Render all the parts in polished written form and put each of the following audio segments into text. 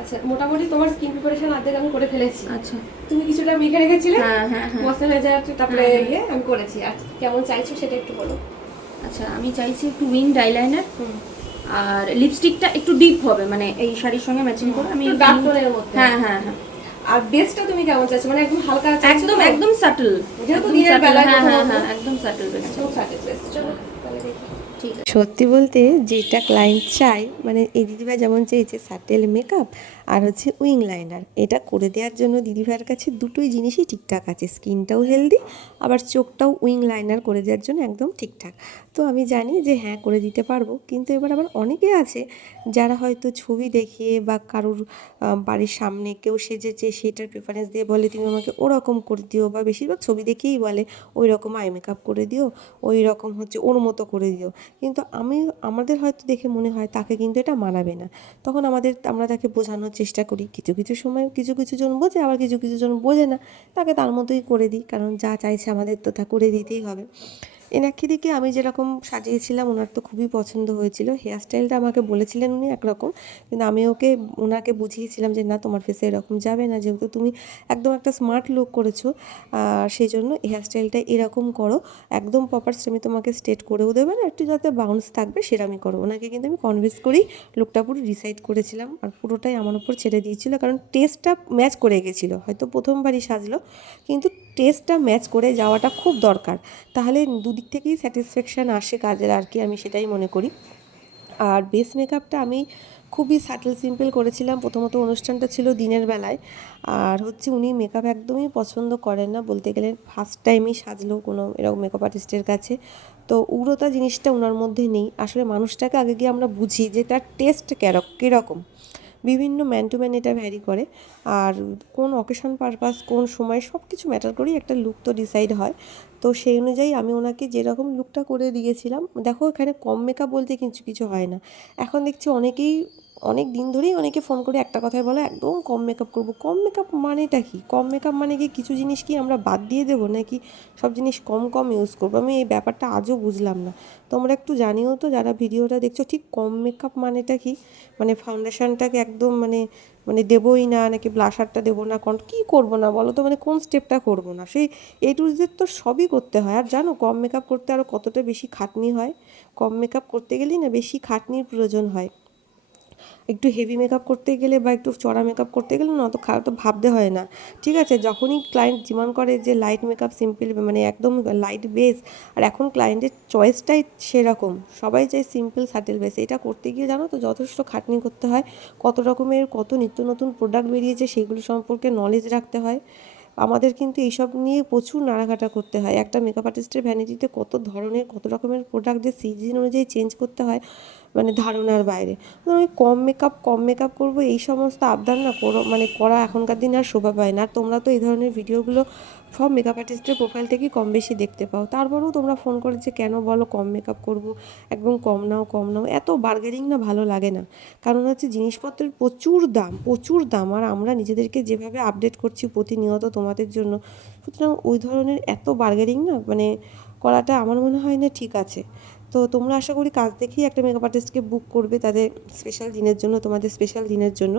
আচ্ছা, মোটামুটি তোমার স্কিন প্রিপারেশন অর্ধেক আমি করে ফেলেছি। আচ্ছা, তুমি কিছুটা মেখে রেখেছিলে। হ্যাঁ হ্যাঁ হ্যাঁ ময়শ্চারাইজার তারপরে হ্যাঁ, হ্যাঁ। ইয়ে আমি করেছি। আর কেমন চাইছো সেটা একটু বলো। আচ্ছা, আমি চাইছি একটু উইংড আইলাইনার, হুম। আর লিপস্টিকটা একটু ডিপ হবে, মানে এই শাড়ির সঙ্গে ম্যাচিং করে আমি একটু ডার্ক টোনের মধ্যে। হ্যাঁ হ্যাঁ হ্যাঁ। আর বেসটা তুমি কেমন চাইছো, মানে একদম হালকা চাইছো? একদম একদম সাটল, যেহেতু দিনের বেলায় হ্যাঁ হ্যাঁ হ্যাঁ, একদম সাটল বেস। একদম সাটল বেস। চলো তাহলে দেখি। ঠিক আছে। সত্যি বলতে যেটা ক্লায়েন্ট চায়, মানে এই দিদিভাই যেমন চেয়েছে স্যাটেল মেকআপ আর হচ্ছে উইং লাইনার, এটা করে দেওয়ার জন্য দিদিভাইয়ের কাছে দুটোই জিনিসই ঠিকঠাক আছে। স্কিনটাও হেলদি, আবার চোখটাও উইং লাইনার করে দেওয়ার জন্য একদম ঠিকঠাক। তো আমি জানি যে হ্যাঁ করে দিতে পারবো, কিন্তু এবার আবার অনেকে আছে যারা হয়তো ছবি দেখিয়ে বা কারোর বাড়ির সামনে কেউ সেজেছে সেটার প্রেফারেন্স দিয়ে বলে তুমি আমাকে ওরকম করে দিও, বা বেশিরভাগ ছবি দেখেই বলে ওই রকম আই মেকআপ করে দিও, ওই রকম হচ্ছে ওর মতো করে দিও। কিন্তু আমাদের হয়তো দেখে মনে হয় তাকে কিন্তু এটা মানাবে না। তখন আমরা তাকে বোঝানোর চেষ্টা করি। কিছু কিছু সময় কিছু কিছু জন বোঝে, আবার কিছু কিছু জন বোঝে না। তাকে তার মতোই করে দিই, কারণ যা চাইছে আমাদের তো তা করে দিতেই হবে। এনাক্ষীদিকে আমি যেরকম সাজিয়েছিলাম ওনার তো খুবই পছন্দ হয়েছিল। হেয়ার স্টাইলটা আমাকে বলেছিলেন উনি একরকম, কিন্তু আমি ওনাকে বুঝিয়েছিলাম যে না, তোমার ফেসে এরকম যাবে না, যেহেতু তুমি একদম একটা স্মার্ট লুক করেছো। সেই জন্য হেয়ার স্টাইলটা এরকম করো, একদম প্রপার আমি তোমাকে স্ট্রেট করেও দেবে না, একটু যাতে বাউন্স থাকবে সেরকমই করো। ওনাকে কিন্তু আমি কনভিন্স করেই লুকটা পুরো ডিসাইড করেছিলাম, আর পুরোটাই আমার উপর ছেড়ে দিয়েছিল, কারণ টেস্টটা ম্যাচ করে গেছিলো। হয়তো প্রথমবারই সাজলো, কিন্তু টেস্টটা ম্যাচ করে যাওয়াটা খুব দরকার, তাহলে দুদিক থেকেই স্যাটিসফ্যাকশান আসে কাজের, আর কি আমি সেটাই মনে করি। আর বেস মেকআপটা আমি খুবই সাটল সিম্পল করেছিলাম। প্রথমত অনুষ্ঠানটা ছিল দিনের বেলায়, আর হচ্ছে উনি মেকআপ একদমই পছন্দ করেন না, বলতে গেলে ফার্স্ট টাইমই সাজলো কোনো এরকম মেকআপ আর্টিস্টের কাছে। তো উগ্রতা জিনিসটা ওনার মধ্যে নেই। আসলে মানুষটাকে আগে গিয়ে আমরা বুঝি যে তার টেস্ট কীরকম। বিভিন্ন ম্যান টু ম্যান এটা ভ্যারি করে, আর কোন অকেশন পারপাস কোন সময় সব কিছু ম্যাটার করেই একটা লুক তো ডিসাইড হয়। তো সেই অনুযায়ী আমি ওনাকে যেরকম লুকটা করে দিয়েছিলাম। দেখো এখানে কম মেকআপ বলতে কিছু কিছু হয় না। এখন দেখছি অনেকেই অনেক দিন ধরেই অনেকে ফোন করে একটা কথাই বলে, একদম কম মেকআপ করব। কম মেকআপ মানেটা কি? কম মেকআপ মানে কি কিছু জিনিস কি আমরা বাদ দিয়ে দেবো, নাকি সব জিনিস কম কম ইউজ করবো? আমি এই ব্যাপারটা আজও বুঝলাম না। তোমরা একটু জানিও তো যারা ভিডিওটা দেখছো, ঠিক কম মেকআপ মানেটা কি? মানে ফাউন্ডেশনটাকে একদম মানে মানে দেবোই না, নাকি ব্লাশারটা দেবো না, কী করবো না বলো তো, মানে কোন স্টেপটা করবো না? সেই এ টু জেড তো সবই করতে হয়। আর জানো কম মেকআপ করতে আরও কতটা বেশি খাটনি হয়? কম মেকআপ করতে গেলেই না বেশি খাটনির প্রয়োজন হয়। একটু হেভি মেকআপ করতে গেলে বা একটু চড়া মেকআপ করতে গেলে না অত তো ভাবতে হয় না। ঠিক আছে, যখনই ক্লায়েন্ট ডিমান্ড করে যে লাইট মেকআপ সিম্পল, মানে একদম লাইট বেস, আর এখন ক্লায়েন্টের চয়েসটাই সেরকম, সবাই চায় সিম্পল সাটেল বেস। এটা করতে গিয়ে জানো তো যথেষ্ট খাটনি করতে হয়। কত রকমের কত নিত্য নতুন প্রোডাক্ট বেরিয়েছে সেগুলো সম্পর্কে নলেজ রাখতে হয়। আমাদের কিন্তু এইসব নিয়ে প্রচুর নাড়াঘাটা করতে হয়। একটা মেকআপ আর্টিস্টের ভ্যানিটিতে কত ধরনের কত রকমের প্রোডাক্ট যে সিজন অনুযায়ী চেঞ্জ করতে হয়, মানে ধারণার বাইরে। আমি কম মেকআপ করবো এই সমস্ত আবদার না করা এখনকার দিনে আর শোভা পায় না। আর তোমরা তো এই ধরনের ভিডিওগুলো সব মেকআপ আর্টিস্টের প্রোফাইল থেকেই কম বেশি দেখতে পাও। তারপরেও তোমরা ফোন করে যে কেন বলো কম মেকআপ করবো, একদম কম নাও, এত বার্গেনিং না ভালো লাগে না। কারণ হচ্ছে জিনিসপত্রের প্রচুর দাম, আর আমরা নিজেদেরকে যেভাবে আপডেট করছি প্রতিনিয়ত তোমাদের জন্য, সুতরাং ওই ধরনের এত বার্গেনিং না মানে করাটা আমার মনে হয় না ঠিক আছে। তো তোমরা আশা করি কাজ দেখেই একটা মেকআপ আর্টিস্টকে বুক করবে তাদের স্পেশাল দিনের জন্য, তোমাদের স্পেশাল দিনের জন্য।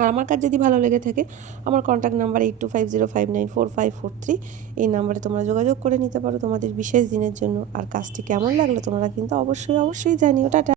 আর আমার কাজ যদি ভালো লেগে থাকে, আমার কন্ট্যাক্ট নাম্বার 8250594543, এই নাম্বারে তোমরা যোগাযোগ করে নিতে পারো তোমাদের বিশেষ দিনের জন্য। আর কাজটি কেমন লাগলো তোমরা কিন্তু অবশ্যই জানিও। টাটা।